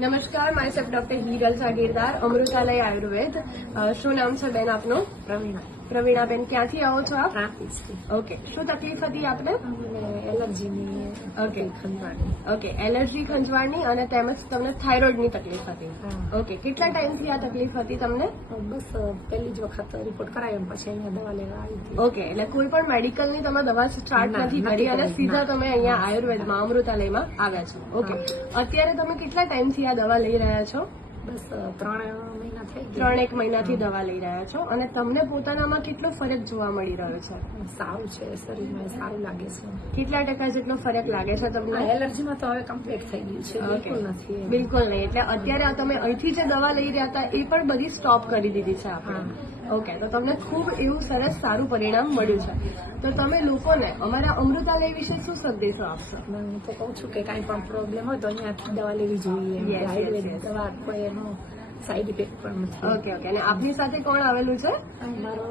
નમસ્કાર my self doctor Hiral Sagirdar Amrutalay Ayurved. શું નામ છે બેન આપનું? પ્રવીણા. પ્રવીણાબેન ક્યાંથી આવો છો આપ? ઓકે શું તકલીફ હતી આપને? એલર્જીની ઓકે ખંજવાળની ઓકે એલર્જી ખંજવાળની અને તેમજ તમને થાઇરોઇડની તકલીફ હતી. ઓકે કેટલા ટાઈમથી આ તકલીફ હતી તમને? બસ પહેલી જ વખત રિપોર્ટ કરાયો પછી અહીંયા દવા લેવા આવી હતી. ઓકે એટલે કોઈ પણ મેડિકલની તમે દવા સ્ટાર્ટ નથી કરી અને સીધા તમે અહીંયા આયુર્વેદમાં અમૃતાલયમાં આવ્યા છો. ઓકે અત્યારે તમે કેટલા ટાઈમથી આ દવા લઈ રહ્યા છો? બસ ત્રણ મહિના ત્રણ એક મહિનાથી દવા લઈ રહ્યા છો અને તમને પોતાનામાં કેટલો ફરક જોવા મળી રહ્યો છે? સારું છે શરીરમાં સારું લાગે છે. કેટલા ટકા જેટલો ફરક લાગે છે તમને? એલર્જીમાં તો હવે કમ્પ્લીટ થઈ ગયું છે બિલકુલ નથી બિલકુલ નહીં એટલે અત્યારે તમે અહીંથી જે દવા લઈ રહ્યા હતા એ પણ બધી સ્ટોપ કરી દીધી છે આપણે. ઓકે તો તમને ખૂબ એવું સરસ સારું પરિણામ મળ્યું છે. તો તમે લોકોને અમારા અમૃતાલય વિશે શું સંદેશો આપશો? હું તો કહું છું કે કાંઈ પણ પ્રોબ્લેમ હોય તો અહીંયાથી દવા લેવી જોઈએ. દવા કોઈ એનો સાઈડ ઇફેક્ટ પણ ઓકે ઓકે અને આપની સાથે કોણ આવેલું છે? મારો